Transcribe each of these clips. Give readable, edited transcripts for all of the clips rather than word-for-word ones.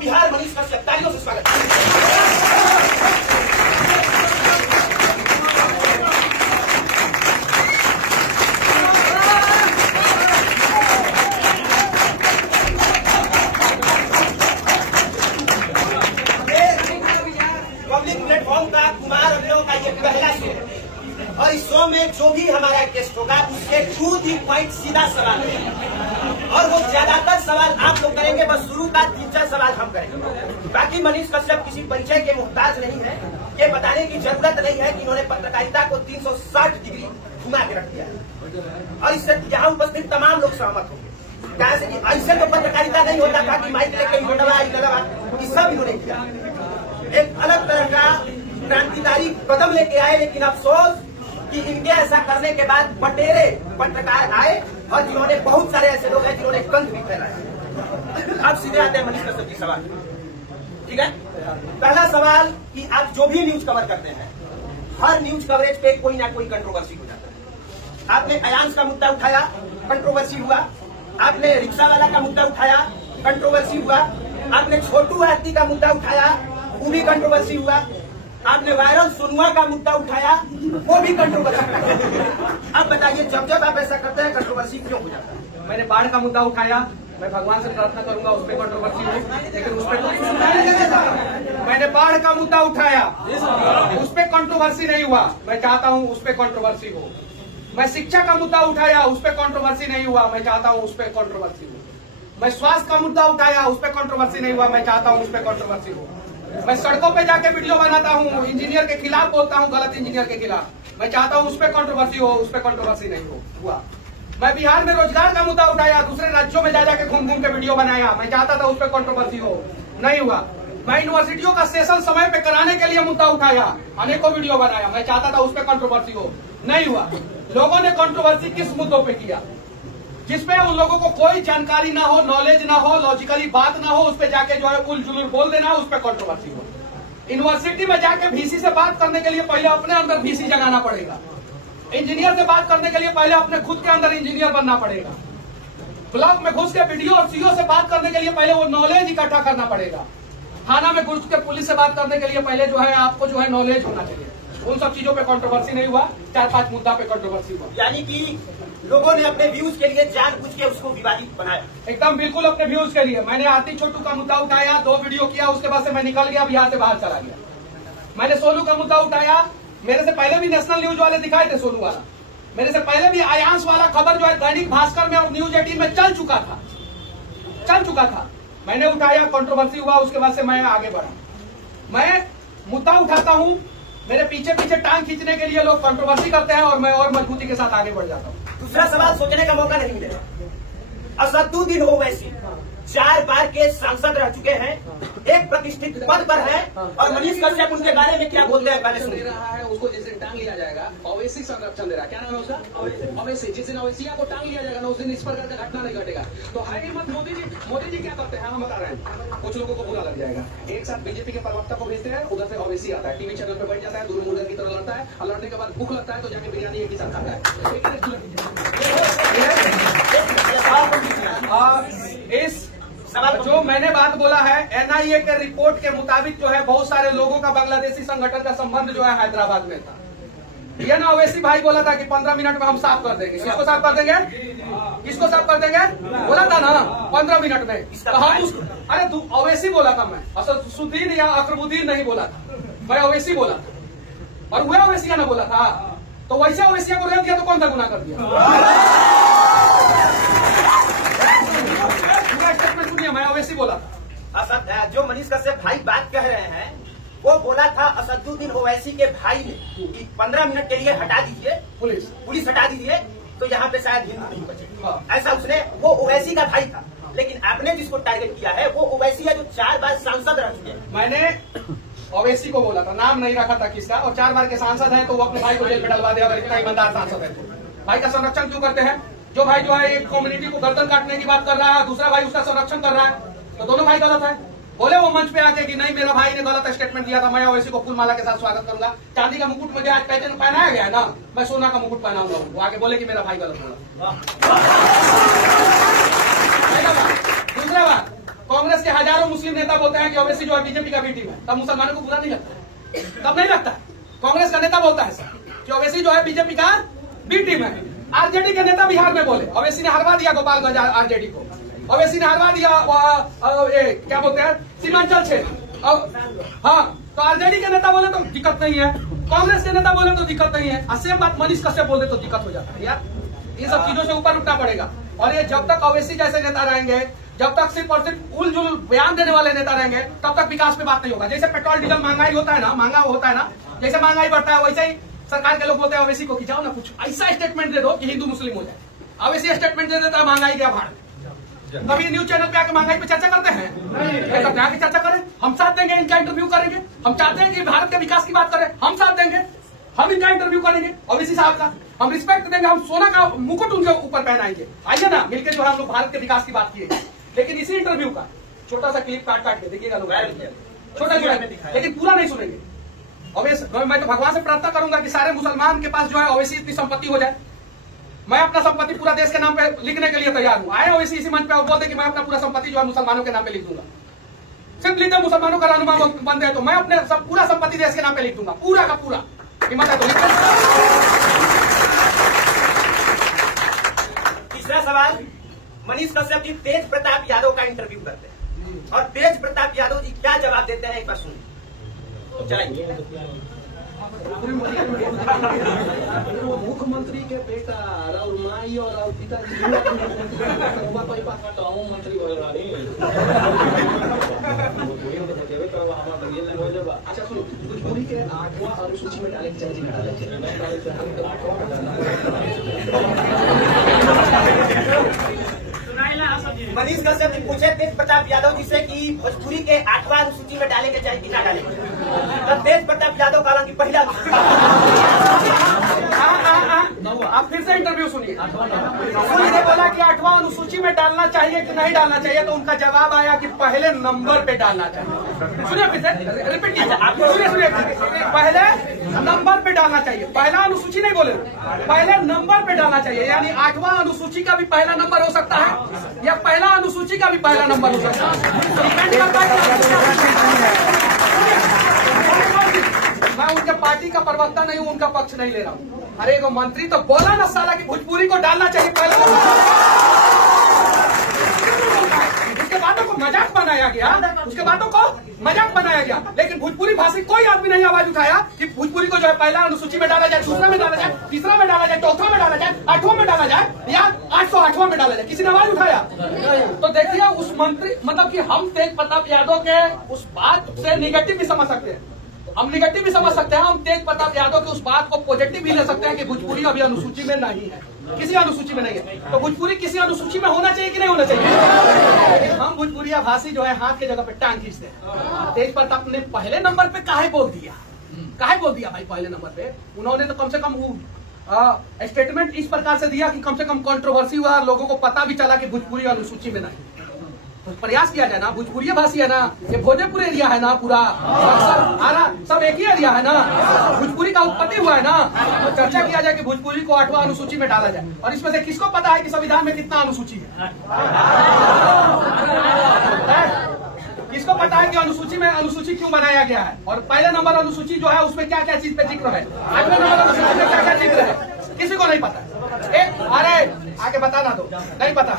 बिहार मनीष कश्यप, तालियों से स्वागत। पब्लिक प्लेटफॉर्म का कुमार अभिनव का ये पहला शो है और इस शो में जो भी हमारा गेस्ट होगा उसके 2 पॉइंट सीधा सवाल है और वो ज्यादातर सवाल आप लोग करेंगे, बस शुरू का 3-4 सवाल हम करेंगे। बाकी मनीष कश्यप किसी परिचय के मुहताज नहीं है, ये बताने की जरूरत नहीं है कि इन्होंने पत्रकारिता को 360 डिग्री घुमा के रख दिया है और इससे यहाँ उपस्थित तमाम लोग सहमत होंगे। कहा से कि ऐसे तो पत्रकारिता नहीं होता था कि माइक लेके ये सब इन्होंने किया। एक अलग तरह का क्रांतिकारी कदम लेके आए, लेकिन अफसोस कि इनके ऐसा करने के बाद बटेरे पत्रकार आए और जिन्होंने बहुत सारे ऐसे लोग हैं जिन्होंने गंद भी फैलाया। अब सीधे आते हैं मनीष कश्यप जी सवाल, ठीक है। पहला सवाल कि आप जो भी न्यूज कवर करते हैं, हर न्यूज कवरेज पे कोई ना कोई कंट्रोवर्सी हो जाता है। आपने अयांश का मुद्दा उठाया, कंट्रोवर्सी हुआ। आपने रिक्शा वाला का मुद्दा उठाया, कंट्रोवर्सी हुआ। आपने छोटू हाथी का मुद्दा उठाया, वो भी कंट्रोवर्सी हुआ। आपने वायरल सोनुआ का मुद्दा उठाया, वो भी कंट्रोवर्सी हुआ। अब बताइए, जब जब आप ऐसा करते हैं कंट्रोवर्सी क्यों हो जाता है? मैंने बाढ़ का मुद्दा उठाया, मैं भगवान से प्रार्थना करूंगा उस पर कंट्रोवर्सी हो, लेकिन उस पर मैंने बाढ़ का मुद्दा उठाया, उस पर कंट्रोवर्सी नहीं हुआ। मैं चाहता हूं उस पर कंट्रोवर्सी हो। मैं शिक्षा का मुद्दा उठाया, उस पर कंट्रोवर्सी नहीं हुआ। मैं चाहता हूं उस पर कंट्रोवर्सी हो। मैं स्वास्थ्य का मुद्दा उठाया, उस पर कंट्रोवर्सी नहीं हुआ। मैं चाहता हूं उस पर कंट्रोवर्सी हो। मैं सड़कों पे जाके वीडियो बनाता हूँ, इंजीनियर के खिलाफ बोलता हूँ, गलत इंजीनियर के खिलाफ। मैं चाहता हूँ उस पर कंट्रोवर्सी हो, उस पर कंट्रोवर्सी नहीं हुआ। मैं बिहार में रोजगार का मुद्दा उठाया, दूसरे राज्यों में जा जाके घूम घूम के वीडियो बनाया। मैं चाहता था उस पर कंट्रोवर्सी हो, नहीं हुआ। मैं यूनिवर्सिटियों का सेशन समय पे कराने के लिए मुद्दा उठाया, अनेकों वीडियो बनाया। मैं चाहता था उस पर कंट्रोवर्सी हो, नहीं हुआ। लोगों ने कंट्रोवर्सी किस मुद्दों पे किया? जिसपे उन लोगों को कोई जानकारी ना हो, नॉलेज ना हो, लॉजिकली बात ना हो, उस पर जाके जो है उल जुलूल बोल देना, उस पर कंट्रोवर्सी हो। यूनिवर्सिटी में जाके वीसी से बात करने के लिए पहले अपने अंदर वीसी जगाना पड़ेगा। इंजीनियर से बात करने के लिए पहले अपने खुद के अंदर इंजीनियर बनना पड़ेगा। ब्लॉक में घुस के बीडीओ और सीओ से बात करने के लिए पहले वो नॉलेज इकट्ठा करना पड़ेगा। थाना में घुस के पुलिस से बात करने के लिए पहले जो है आपको जो है नॉलेज होना चाहिए। उन सब चीजों पे कंट्रोवर्सी नहीं हुआ, 4-5 मुद्दा पे कंट्रोवर्सी हुआ। यानी कि लोगों ने अपने व्यूज के लिए जानबूझ के उसको विवादित बनाया। एकदम बिल्कुल अपने व्यूज के लिए। मैंने आरती छोटू का मुद्दा उठाया, 2 वीडियो किया, उसके बाद से मैं निकल गया, बिहार से बाहर चला गया। मैंने सोनू का मुद्दा उठाया, मेरे से पहले भी नेशनल न्यूज वाले दिखाए थे सोनू वाला। मेरे से पहले भी आयांश वाला खबर जो है दैनिक भास्कर में और न्यूज 18 में चल चुका था। मैंने उठाया, कंट्रोवर्सी हुआ, उसके बाद से मैं आगे बढ़ा। मैं मुद्दा उठाता हूँ, मेरे पीछे पीछे टांग खींचने के लिए लोग कंट्रोवर्सी करते हैं और मैं और मजबूती के साथ आगे बढ़ जाता हूँ। दूसरा सवाल सोचने का मौका नहीं मिलेगा। असदुद्दीन ओवैसी 4 बार के सांसद रह चुके हैं, एक प्रतिष्ठित पद पर है और मनीष कश्यप उनके बारे में क्या बोलते हैं पहले सुनिए। रहा है उसको जिस दिन टांग लिया जाएगा, ओवैसी संरक्षण दे रहा है। क्या नाम है उसका? ओवैसी। जिस दिन ओवैसिया को टांग लिया जाएगा ना, उस दिन इस प्रकार का घटना नहीं घटेगा। तो हाय हिम्मत मोदी जी क्या करते हैं हम बता रहे हैं। कुछ लोगों को बुरा लग जाएगा। एक साथ बीजेपी के प्रवक्ता को भेजते हैं, उधर से ओवैसी आता है, टीवी चैनल पर बैठ जाता है, दुर्मुर्गा की तरह लड़ता है और लड़ने के बाद भूख लगता है तो जाके बिरयानी एक ही साथ खाता है। इस सवाल जो मैंने बात बोला है, एनआईए के रिपोर्ट के मुताबिक जो है बहुत सारे लोगों का बांग्लादेशी संगठन का संबंध जो है हैदराबाद में था। ये ना ओवैसी भाई बोला था कि 15 मिनट में हम साफ कर देंगे। किसको साफ कर देंगे? किसको साफ कर देंगे? बोला था ना 15 मिनट में। तो हम अरे ओवैसी बोला था मैं, असदुद्दीन या अकरबुद्दीन नहीं बोला था, मैं ओवैसी बोला था। और वह ओवैसिया ने बोला था, तो वैसे ओवैसिया को रेल दिया तो कौन सा गुनाह कर दिया? मैं ओवैसी बोला था। जो मनीष कश्यप भाई बात कह रहे हैं, वो बोला था असदुद्दीन ओवैसी के भाई ने कि 15 मिनट के लिए हटा दीजिए, पुलिस हटा दीजिए, तो यहाँ पे शायद हिंदू नहीं बचे। ऐसा उसने, वो ओवैसी का भाई था। लेकिन आपने जिसको टारगेट किया है वो ओवैसी है जो 4 बार सांसद रह चुके हैं। मैंने ओवैसी को बोला था, नाम नहीं रखा था किसका, और 4 बार के सांसद हैं तो वो अपने भाई को जेल में डलवा दे। अगर इतना ईमानदार सांसद है तो भाई का संरक्षण क्यों करते हैं? जो भाई जो है एक कम्युनिटी को गर्दन काटने की बात कर रहा है, दूसरा भाई उसका संरक्षण कर रहा है, तो दोनों भाई गलत है। बोले वो मंच पे आके कि नहीं मेरा भाई ने गलत स्टेटमेंट दिया था, मैं ओवैसी को फूलमाला के साथ स्वागत करूंगा। चांदी का मुकुट मुझे आज पहचान पहनाया गया है ना, मैं सोना का मुकुट पहनाऊंगा। वो आगे बोले कि मेरा भाई गलत बोला। दूसरा बात, कांग्रेस के हजारों मुस्लिम नेता बोलते हैं कि ओवैसी जो है बीजेपी का बी टीम है, तब मुसलमानों को बुरा नहीं लगता? तब नहीं लगता? कांग्रेस का नेता बोलता है सर कि ओवैसी जो है बीजेपी का बी टीम है। आरजेडी के नेता बिहार में बोले ओवैसी ने हरवा दिया गोपालगंज आरजेडी को, ओवैसी ने हरवा दिया क्या बोलते हैं सीमांचल क्षेत्र। हाँ, तो आरजेडी के नेता बोले तो दिक्कत नहीं है, कांग्रेस के नेता बोले तो दिक्कत नहीं है, और सेम बात मनीष कश्यप बोले तो दिक्कत हो जाता है। यार ये सब चीजों से ऊपर उठना पड़ेगा। और ये जब तक ओवैसी जैसे नेता रहेंगे, जब तक सिर्फ और सिर्फ उलझुल बयान देने वाले नेता रहेंगे, तब तक विकास पे बात नहीं होगा। जैसे पेट्रोल डीजल महंगाई होता है ना, महंगा होता है ना, जैसे महंगाई बढ़ता है वैसे ही सरकार के लोग बोलते हैं ओवैसी को कि जाओ ना कुछ ऐसा स्टेटमेंट दे दो कि हिंदू मुस्लिम हो जाए। ओवैसी स्टेटमेंट दे देता है महंगाई के भाड़। कभी न्यूज चैनल पे आके महंगाई पे चर्चा करते हैं? नहीं। आके चर्चा करें, हम साथ देंगे, इनका इंटरव्यू करेंगे। हम चाहते हैं कि भारत के विकास की बात करें, हम साथ देंगे, हम इनका इंटरव्यू करेंगे ओवैसी साहब का, हम रिस्पेक्ट देंगे, हम सोना का मुकुट उनके ऊपर पहनाएंगे। आइए ना मिलकर जो है हम लोग भारत के विकास की बात किए। लेकिन इसी इंटरव्यू का छोटा सा क्लिप काट के देखिएगा लोग, छोटा छोटा, लेकिन पूरा नहीं सुनेंगे। ओवैसी, मैं तो भगवान से प्रार्थना करूंगा कि सारे मुसलमान के पास जो है ओवैसी इतनी संपत्ति हो जाए। मैं अपना संपत्ति पूरा देश के नाम पे लिखने के लिए तैयार हूँ। आए ओवैसी इसी मंच पे और बोल दे कि मैं अपना पूरा संपत्ति जो है मुसलमानों के नाम पे लिख दूंगा। सिर्फ लिख दे मुसलमानों का रहनुमा बन है तो मैं अपने पूरा संपत्ति देश के नाम पे लिख दूंगा, पूरा का पूरा। हिम्मत है तो लिख दे। तीसरा सवाल, मनीष कश्यप जी तेज प्रताप यादव का इंटरव्यू करते हैं और तेज प्रताप यादव जी क्या जवाब देते हैं, एक बार सुनिए। मुख्यमंत्री के बेटा और माई और पिताजी मंत्री अच्छा सुनो, भोजपुरी के 8वां अनुसूची में डाले चाहिए नहीं डाले मनीष कश्यप जी पूछे तेज प्रताप यादव जी से कि भोजपुरी के 8वां अनुसूची में डाले के चाहिए कि ना डाले, तब तेज प्रताप यादव कहा कि पहला। आप फिर से इंटरव्यू सुनिए। उन्होंने बोला कि 8वां अनुसूची में डालना चाहिए कि नहीं डालना चाहिए, तो उनका जवाब आया कि पहले नंबर पे डालना चाहिए। सुनिए फिर से, रिपीट कीजिए, सुनिए पहले नंबर पे डालना चाहिए। पहला अनुसूची नहीं बोले, पहले नंबर पे डालना चाहिए। यानी 8वां अनुसूची का भी पहला नंबर हो सकता है या पहला अनुसूची का भी पहला नंबर हो सकता है। मैं उनके पार्टी का प्रवक्ता नहीं हूं, उनका पक्ष नहीं ले रहा हूं। अरे वो मंत्री तो बोला ना साला कि भोजपुरी को डालना चाहिए पहले। उसके बातों को मजाक बनाया गया, उसके बातों को मजाक बनाया गया, लेकिन भोजपुरी भाषी कोई आदमी नहीं आवाज उठाया कि भोजपुरी को जो है पहला अनुसूची में डाला जाए, दूसरा में डाला जाए, तीसरा में डाला जाए, चौथा में डाला जाए, 8वां में डाला जाए या 808वां में डाला जाए। किसी ने आवाज उठाया? तो देखिए उस मंत्री, मतलब कि हम तेज प्रताप यादव के उस बात से निगेटिव भी समझ सकते हैं, हम निगेटिव भी समझ सकते हैं, हम तेज प्रताप यादव की उस बात को पॉजिटिव भी ले सकते हैं कि भोजपुरी अभी अनुसूची में नहीं है, किसी अनुसूची में नहीं है। तो भोजपुरी किसी अनुसूची में होना चाहिए कि नहीं होना चाहिए? लेकिन हम भोजपुरिया भाषी जो है हाथ के जगह पे टांग खींचते हैं। तेज प्रताप ने पहले नंबर पे काहे बोल दिया, काहे बोल दिया भाई पहले नंबर पे? उन्होंने तो कम से कम स्टेटमेंट इस प्रकार से दिया कि कम से कम कंट्रोवर्सी हुआ, लोगों को पता भी चला कि भोजपुरी अनुसूची में नहीं। तो प्रयास किया जाए ना, भोजपुरी भाषी है ना, ये भोजपुर एरिया है ना, पूरा सब एक ही एरिया है ना, भोजपुरी का उत्पत्ति हुआ है ना। तो चर्चा किया जाए कि भोजपुरी को 8वां अनुसूची में डाला जाए। और इसमें से किसको पता है कि संविधान में कितना अनुसूची है? किसको पता है कि अनुसूची में अनुसूची क्यों बनाया गया है? और पहले नंबर अनुसूची जो है उसमें क्या क्या चीज पे जिक्र है, 8वें नंबर अनुसूची में क्या क्या जिक्र है, किसी को नहीं पता। अरे आके बताना दो, नहीं पता,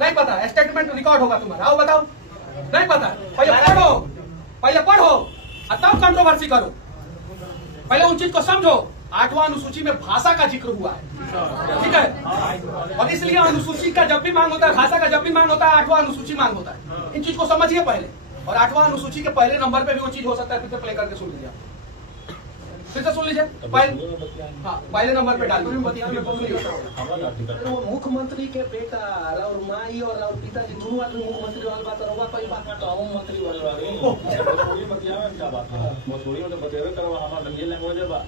नहीं पता, स्टेटमेंट रिकॉर्ड होगा तुम्हारा, आओ बताओ, नहीं पता। पहले पढ़ो और तब कंट्रोवर्सी करो, पहले उन चीज को समझो। 8वां अनुसूची में भाषा का जिक्र हुआ है, ठीक है, और इसलिए अनुसूची का जब भी मांग होता है, भाषा का जब भी मांग होता है, 8वां अनुसूची मांग होता है। इन चीज को समझिए पहले। और 8वां अनुसूची के पहले नंबर पे भी वो चीज हो सकता है, फिर से प्ले करके सुन लीजिए, फिर से सुन लीजिए। पहले नंबर पे डालिए। मुख्यमंत्री के बेटा और माई और पिताजी दोनों आदमी मुख्यमंत्री वाला बात होगा, कोई बात ना तो मंत्री वाला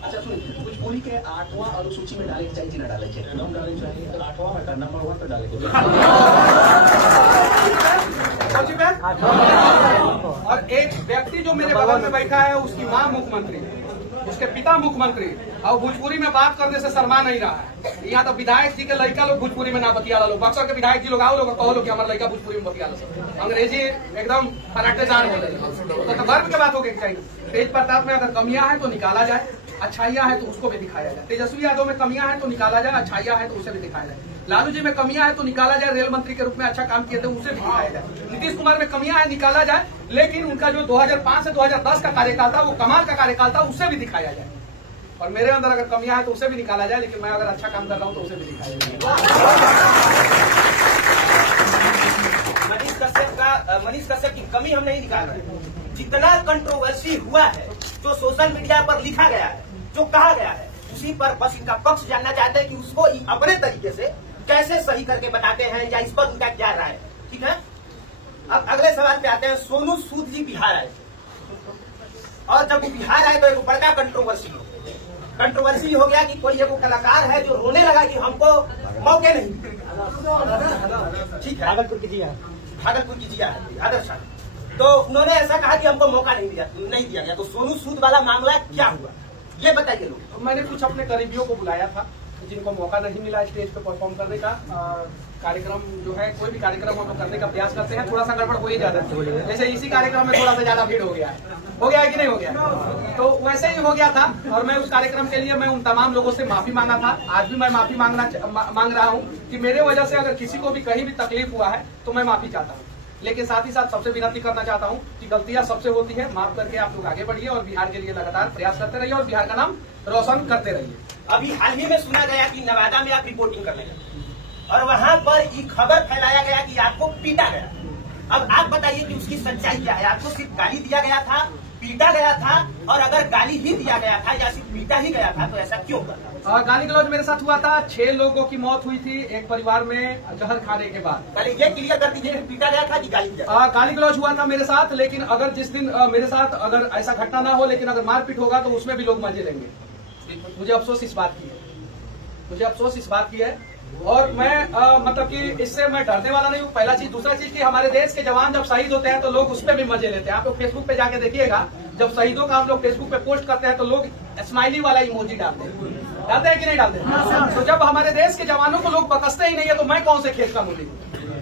अच्छा सुनिए, भोजपुरी के 8वां अनुसूची में डाले चाहिए कि ना डाले चाहिए? एकदम डाले चाहिए, 8वां में नंबर 1 पे डाले। और एक व्यक्ति जो मेरे बगल में बैठा है उसकी माँ मुख्यमंत्री है, उसके पिता मुख्यमंत्री, और भोजपुरी में बात करने से शर्मा नहीं रहा है। यहाँ तो विधायक जी के लड़का लोग भोजपुरी में ना बतिया लो, बक्सर के विधायक जी लोग आओ लोग कहो लोग कि हमारा लड़का भोजपुरी में बतिया लो, अंग्रेजी एकदम फराटेदार बोले तो गर्व की बात होगी चाहिए। तेज प्रताप में अगर कमियां हैं तो निकाला जाए, अच्छाइयां है तो उसको भी दिखाया जाए। तेजस्वी यादव में कमियां हैं तो निकाला जाए, अच्छाइयां है तो उसे भी दिखाया जाए। लालू जी में कमियां है तो निकाला जाए, रेल मंत्री के रूप में अच्छा काम किए थे उसे भी दिखाया जाए। नीतीश कुमार में कमियां है निकाला जाए, लेकिन उनका जो 2005 से 2010 का कार्यकाल था वो कमाल का कार्यकाल था, उसे भी दिखाया जाए। और मेरे अंदर अगर कमियां है तो उसे भी निकाला जाए, लेकिन मैं अगर अच्छा काम कर रहा हूं तो उसे भी दिखाया जाए। मनीष कश्यप की कमी हम नहीं निकाल रहे। जितना कंट्रोवर्सी हुआ है, जो सोशल मीडिया पर लिखा गया है, जो कहा गया है, उसी पर बस इनका पक्ष जानना चाहते हैं कि उसको अपने तरीके से कैसे सही करके बताते हैं या इस पर उनका क्या राय है। ठीक है, अब अगले सवाल पे आते हैं। सोनू सूद जी बिहार आए और जब वो बिहार आए तो एक बड़का कंट्रोवर्सी हो गया कि कोई एगो कलाकार है जो रोने लगा कि हमको मौके नहीं। ठीक है, भागलपुर की जिया है आदर्श, तो उन्होंने ऐसा कहा कि हमको मौका नहीं दिया गया। तो सोनू सूद वाला मामला क्या हुआ ये बताइए लोग। मैंने कुछ अपने करीबियों को बुलाया था जिनको मौका नहीं मिला स्टेज पे परफॉर्म करने का। कार्यक्रम जो है, कोई भी कार्यक्रम हम लोग करने का प्रयास करते हैं, थोड़ा सा गड़बड़ हो ही जाता है। जैसे इसी कार्यक्रम में थोड़ा सा ज्यादा भीड़ हो गया है कि नहीं हो गया, तो वैसे ही हो गया था। और मैं उस कार्यक्रम के लिए मैं उन तमाम लोगों से माफी मांगा था। आज भी मैं माफी मांग रहा हूँ कि मेरे वजह से अगर किसी को भी कहीं भी तकलीफ हुआ है तो मैं माफी चाहता हूँ। लेकिन साथ ही साथ सबसे विनती करना चाहता हूँ कि गलतियां सबसे होती है, माफ करके आप लोग आगे बढ़िए और बिहार के लिए लगातार प्रयास करते रहिए और बिहार का नाम रोशन करते रहिए। अभी हाल ही में सुना गया कि नवादा में आप रिपोर्टिंग करने गए और वहां पर ये खबर फैलाया गया कि आपको पीटा गया। अब आप बताइए कि उसकी सच्चाई क्या है। आपको सिर्फ गाली दिया गया था, पीटा गया था? और अगर गाली ही दिया गया था या सिर्फ पीटा ही गया था तो ऐसा क्यों करता? गाली गलौज मेरे साथ हुआ था। 6 लोगों की मौत हुई थी एक परिवार में जहर खाने के बाद। पहले ये क्लियर कर दीजिए, पीटा गया था कि गाली दिया? गाली गलौज हुआ था मेरे साथ, लेकिन अगर जिस दिन मेरे साथ अगर ऐसा घटना ना हो, लेकिन अगर मारपीट होगा तो उसमें भी लोग मजे लेंगे। मुझे अफसोस इस बात की है और मैं मतलब कि इससे मैं डरने वाला नहीं हूँ। पहला चीज। दूसरा चीज कि हमारे देश के जवान जब शहीद होते हैं तो लोग उस पर भी मजे लेते हैं। आप लोग फेसबुक पे जाके देखिएगा, जब शहीदों का हम लोग फेसबुक पे पोस्ट करते हैं तो लोग स्माइली वाला इमोजी डालते हैं कि नहीं डालते? तो जब हमारे देश के जवानों को लोग बकसते ही नहीं है तो मैं कौन से खेत का मूली हूँ?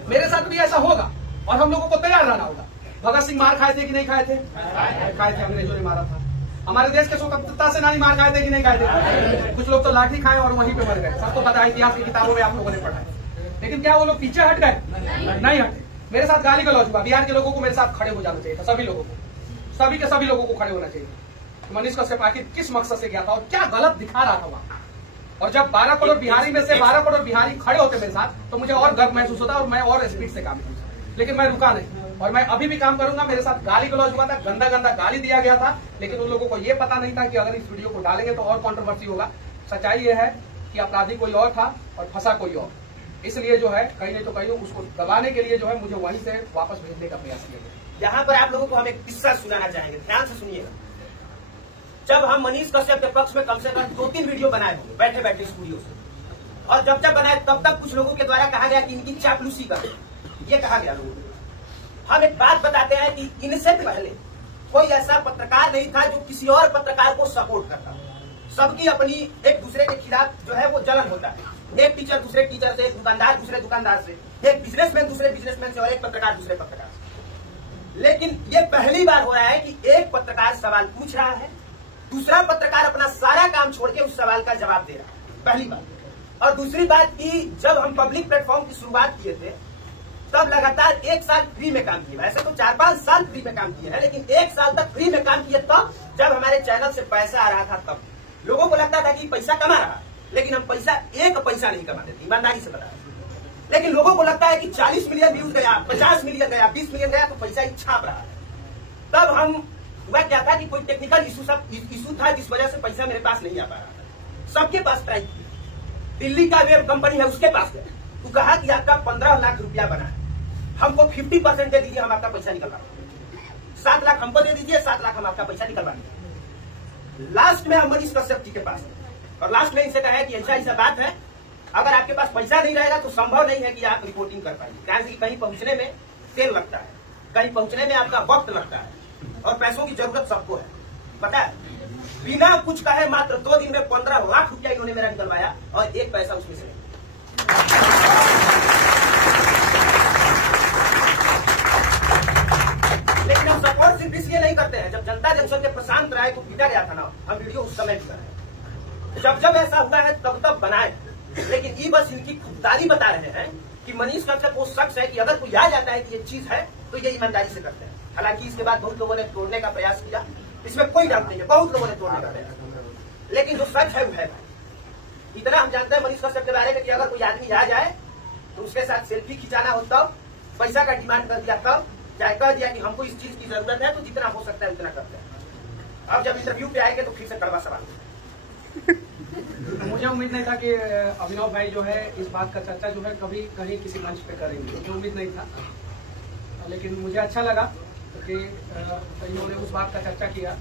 मेरे साथ भी ऐसा होगा और हम लोगों को तैयार रहना होगा। भगत सिंह मार खाए थे कि नहीं खाए थे? अंग्रेजों ने मारा था। हमारे देश के स्वतंत्रता सेनानी मार खाए थे कि नहीं खाए थे? कुछ लोग तो लाठी खाए और वहीं पे मर गए। सबको पता है, इतिहास की किताबों में आप लोगों ने पढ़ा है। लेकिन क्या वो लोग पीछे हट गए? नहीं हटे। मेरे साथ गाली गलौज हुआ। बिहार के लोगों को मेरे साथ खड़े हो जाना चाहिए था, सभी लोगों को, सभी लोगों को खड़े होना चाहिए। मनीष कश्यप आखिर किस मकसद से गया था और क्या गलत दिखा रहा था वहां? और जब 12 करोड़ बिहारी में से 12 करोड़ बिहारी खड़े होते मेरे साथ तो मुझे और गर्व महसूस होता और मैं और स्पीड से काम करता। लेकिन मैं रुका नहीं और मैं अभी भी काम करूंगा। मेरे साथ गाली गलौज हुआ था, गंदा गाली दिया गया था, लेकिन उन लोगों को ये पता नहीं था कि अगर इस वीडियो को डालेंगे तो और कंट्रोवर्सी होगा। सच्चाई ये है कि अपराधी कोई और था और फंसा कोई और। इसलिए जो है कहीं नहीं तो कहीं उसको दबाने के लिए जो है मुझे वहीं से वापस भेजने का प्रयास किया गया। यहाँ पर आप लोगों को हम एक किस्सा सुनाना चाहेंगे, ध्यान से सुनिएगा। जब हम मनीष कश्यप के पक्ष में कम से कम 2-3 वीडियो बनाए होंगे बैठे बैठे स्टूडियो से, और जब बनाए तब तक कुछ लोगों के द्वारा कहा गया कि इनकी चापलूसी कर, ये कहा गया लोगों को। हम एक बात बताते हैं कि इनसे पहले कोई ऐसा पत्रकार नहीं था जो किसी और पत्रकार को सपोर्ट करता। सबकी अपनी एक दूसरे के खिलाफ जो है वो जलन होता है। एक टीचर दूसरे टीचर से, दुकानदार दूसरे दुकानदार से, एक बिजनेसमैन दूसरे बिजनेसमैन से और एक पत्रकार दूसरे पत्रकार से। लेकिन ये पहली बार हो रहा है कि एक पत्रकार सवाल पूछ रहा है, दूसरा पत्रकार अपना सारा काम छोड़ के उस सवाल का जवाब दे रहा है, पहली बात। और दूसरी बात कि जब हम पब्लिक प्लेटफॉर्म की शुरुआत किए थे तब लगातार 1 साल फ्री में काम किए। वैसे तो 4-5 साल फ्री में काम किए हैं, लेकिन 1 साल तक फ्री में काम किए तब जब हमारे चैनल से पैसा आ रहा था। तब लोगों को लगता था कि पैसा कमा रहा, लेकिन हम एक पैसा नहीं कमा देते, ईमानदारी से बता। लेकिन लोगों को लगता है कि 40 मिलियन व्यूज गया, 50 मिलियन गया, 20 मिलियन गया तो पैसा ही छाप रहा है। तब हम हुआ क्या था कि कोई टेक्निकल इशू था जिस वजह से पैसा मेरे पास नहीं आ पा रहा था। सबके पास ट्राई किया। दिल्ली का वेब कंपनी है उसके पास गया, तो कहा कि आपका 15 लाख रुपया बना है, हमको 50% दे दीजिए, हम आपका पैसा निकलवा देंगे। 7 लाख हमको दे दीजिए, 7 लाख हम आपका पैसा निकलवा देंगे। लास्ट में हम मनीष कश्यप जी के पास और लास्ट में इनसे कहा कि ऐसा बात है, अगर आपके पास पैसा नहीं रहेगा तो संभव नहीं है कि आप रिपोर्टिंग कर पाएंगे। कहीं पहुंचने में तेल लगता है, कहीं पहुंचने में आपका वक्त लगता है और पैसों की जरूरत सबको है, पता है। बिना कुछ कहे मात्र 2 दिन में 15 लाख रुपया इन्होंने मेरा निकलवाया और 1 पैसा उसमें से नहीं। लेकिन हम सपोर्ट सिर्फ इसलिए नहीं करते हैं, जब जनता जंक्शन के प्रशांत राय को पीटा गया था ना, हम वीडियो उस समय भी कर रहे हैं। जब जब ऐसा हुआ है तब तब बनाए, लेकिन ये बस इनकी खुददारी बता रहे हैं कि मनीष कश्यप वो शख्स है कि अगर कोई आ जाता है कि ये चीज है तो ये ईमानदारी से करते हैं। हालांकि इसके बाद बहुत लोगों ने तोड़ने का प्रयास किया, इसमें कोई डाउट नहीं है, बहुत लोगों ने तोड़ने का प्रयास किया, लेकिन जो सच है वो है। इतना हम जानते हैं मनीष कश्यप के बारे में कि अगर कोई आदमी आ जाए तो उसके साथ सेल्फी खिंचाना हो तब, पैसा का डिमांड कर दिया तब, चाहे कह दिया कि हमको इस चीज की जरूरत है तो जितना हो सकता है उतना करते हैं। अब जब इंटरव्यू पे आएंगे तो फिर से कड़वा सवाल। मुझे उम्मीद नहीं था कि अभिनव भाई जो है इस बात का चर्चा जो है कभी कहीं किसी मंच पे करेंगे, मुझे उम्मीद नहीं था, लेकिन मुझे अच्छा लगा कि इन्होंने उस बात का चर्चा किया।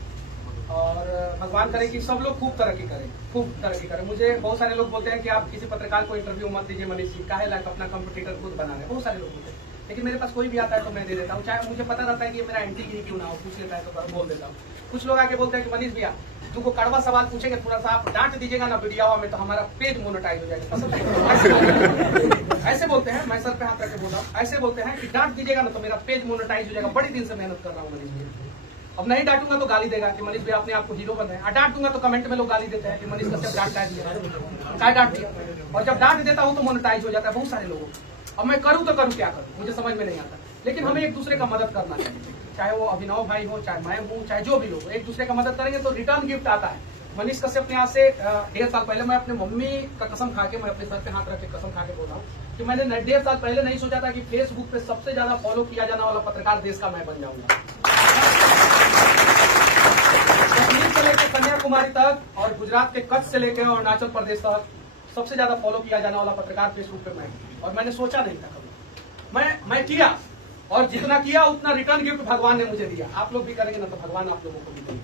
और भगवान करे कि सब लोग खूब तरक्की करें, खूब तरक्की करें। मुझे बहुत सारे लोग बोलते हैं कि आप किसी पत्रकार को इंटरव्यू मत दीजिए मनीष जी, काहे लायक अपना कंपटीटर खुद बना रहे, बहुत सारे लोग बोलते हैं, लेकिन मेरे पास कोई भी आता है तो मैं दे देता हूँ, चाहे मुझे पता रहता है कि मेरा एंटी क्यों ना हो, पूछ लेता है तो बोल देता हूँ। कुछ लोग आके बोलते हैं कि मनीष भैया तुमको कड़वा सवाल पूछेंगे, थोड़ा सा आप डांट दीजिएगा ना वीडियो में तो हमारा पेज मोनेटाइज हो जाएगा। ऐसे बोलते हैं, मैं सर पे हाथ रख के बोल रहा हूँ, ऐसे बोलते हैं कि डांट दीजिएगा ना तो मेरा पेज मोनेटाइज हो जाएगा। बड़ी दिन से मेहनत कर रहा हूँ मनीष भैया, अब नहीं डांटूंगा तो गाली देगा कि मनीष भैया अपने आप को हीरो बनाए, और डांट दूंगा तो कमेंट में लोग गाली देते हैं कि मनीष कश्यप डांट डांट दिया, और जब डांट देता हूँ तो मोनेटाइज हो जाता है बहुत सारे लोगों को। अब मैं करूँ तो करूँ क्या करूँ, मुझे समझ में नहीं आता। लेकिन हमें एक दूसरे का मदद करना चाहिए, चाहे वो अभिनव भाई हो, चाहे मैं हूँ, चाहे जो भी लोग, एक दूसरे का मदद करेंगे तो रिटर्न गिफ्ट आता है। मनीष कश्यप ने आज से 1.5 साल पहले, मैं अपने मम्मी का कसम खा के, मैं अपने सर पे हाथ रख के कसम खा के बोल रहा हूँ कि मैंने 1.5 साल पहले नहीं सोचा था कि फेसबुक पे सबसे ज्यादा फॉलो किया जाने वाला पत्रकार देश का मैं बन जाऊंगा। कश्मीर से लेकर कन्याकुमारी तक और गुजरात के कच्छ से लेकर अरुणाचल प्रदेश तक सबसे ज्यादा फॉलो किया जाने वाला पत्रकार फेसबुक पे मैं, और मैंने सोचा नहीं था कभी, मैं किया, और जितना किया उतना रिटर्न गिफ्ट भगवान ने मुझे दिया। आप लोग भी करेंगे ना तो भगवान आप लोगों को भी देंगे।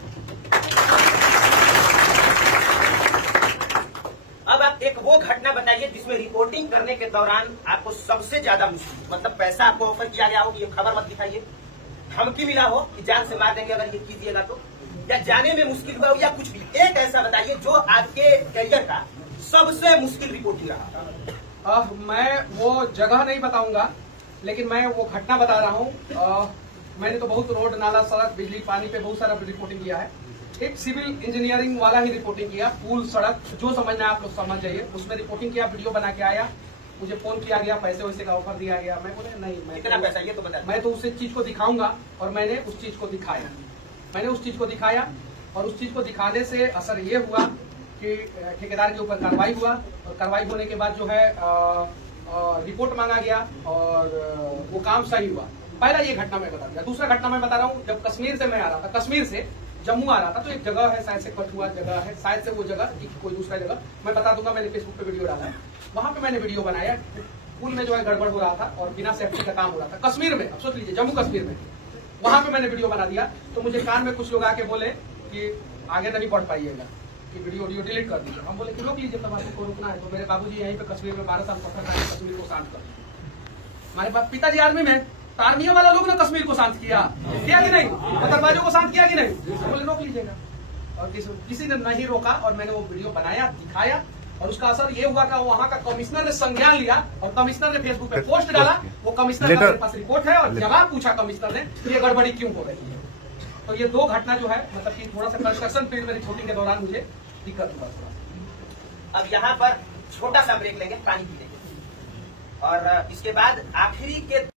अब आप एक वो घटना बताइए जिसमें रिपोर्टिंग करने के दौरान आपको सबसे ज्यादा मुश्किल, मतलब पैसा आपको ऑफर किया गया हो कि ये खबर मत दिखाइए, धमकी मिला हो कि जान से मार देंगे अगर ये कीजिएगा तो, या जाने में मुश्किल हुआ हो, या कुछ भी एक ऐसा बताइए जो आपके करियर का सबसे मुश्किल रिपोर्टिंग रहा। मैं वो जगह नहीं बताऊंगा, लेकिन मैं वो घटना बता रहा हूँ। मैंने तो बहुत रोड, नाला, सड़क, बिजली, पानी पे बहुत सारा रिपोर्टिंग किया है। एक सिविल इंजीनियरिंग वाला ही रिपोर्टिंग किया, पुल, सड़क, जो समझना है आप लोग समझ जाइए, उसमें रिपोर्टिंग किया, वीडियो बना के आया, मुझे फोन किया गया, पैसे वैसे का ऑफर दिया गया, मैं बोले नहीं, मैं कितना पैसा ये तो बता, मैं तो उस चीज को दिखाऊंगा, और मैंने उस चीज को दिखाया, और उस चीज को दिखाने से असर ये हुआ कि ठेकेदार के ऊपर कार्रवाई हुआ, और कार्रवाई होने के बाद जो है रिपोर्ट मांगा गया और वो काम सही हुआ। पहला ये घटना मैं बता दिया। दूसरा घटना मैं बता रहा हूँ, जब कश्मीर से मैं आ रहा था, कश्मीर से जम्मू आ रहा था, तो एक जगह है शायद से कठुआ जगह है, शायद से वो जगह कोई दूसरा जगह मैं बता दूंगा, मैंने फेसबुक पे वीडियो डाला है, वहां पे मैंने वीडियो बनाया। पुल में जो है गड़बड़ हो रहा था और बिना सेफ्टी का काम हो रहा था कश्मीर में, अब सोच लीजिए जम्मू कश्मीर में, वहां पे मैंने वीडियो बना दिया। तो मुझे कान में कुछ लोग आके बोले कि आगे नहीं बढ़ पाइएगा, कि वीडियो डिलीट कर दीजिए। हम बोले कि रोक लीजिए, तब आपको रोकना है। तो मेरे बाबूजी यहीं पे कश्मीर में 12 साल पकड़ रहे, कश्मीर को शांत कर। हमारे पिताजी आर्मी में, आर्मी वाला लोग ना कश्मीर को शांत किया कि नहीं, दरवाजों को शांत किया कि नहीं, बोले रोक लीजिएगा, और किसी ने नहीं रोका। और मैंने वो वीडियो बनाया, दिखाया, और उसका असर ये हुआ कि वहां का कमिश्नर ने संज्ञान लिया, और कमिश्नर ने फेसबुक पे पोस्ट डाला। वो कमिश्नर का मेरे पास रिपोर्ट है, और जवाब पूछा कमिश्नर ने ये गड़बड़ी क्यों हो रही है। तो ये 2 घटना जो है, मतलब कि थोड़ा सा कंस्ट्रक्शन फील्ड में रिपोर्टिंग के दौरान मुझे दिक्कत हुआ थोड़ा। अब यहाँ पर छोटा सा ब्रेक लेंगे, पानी पी लेंगे, और इसके बाद आखिरी के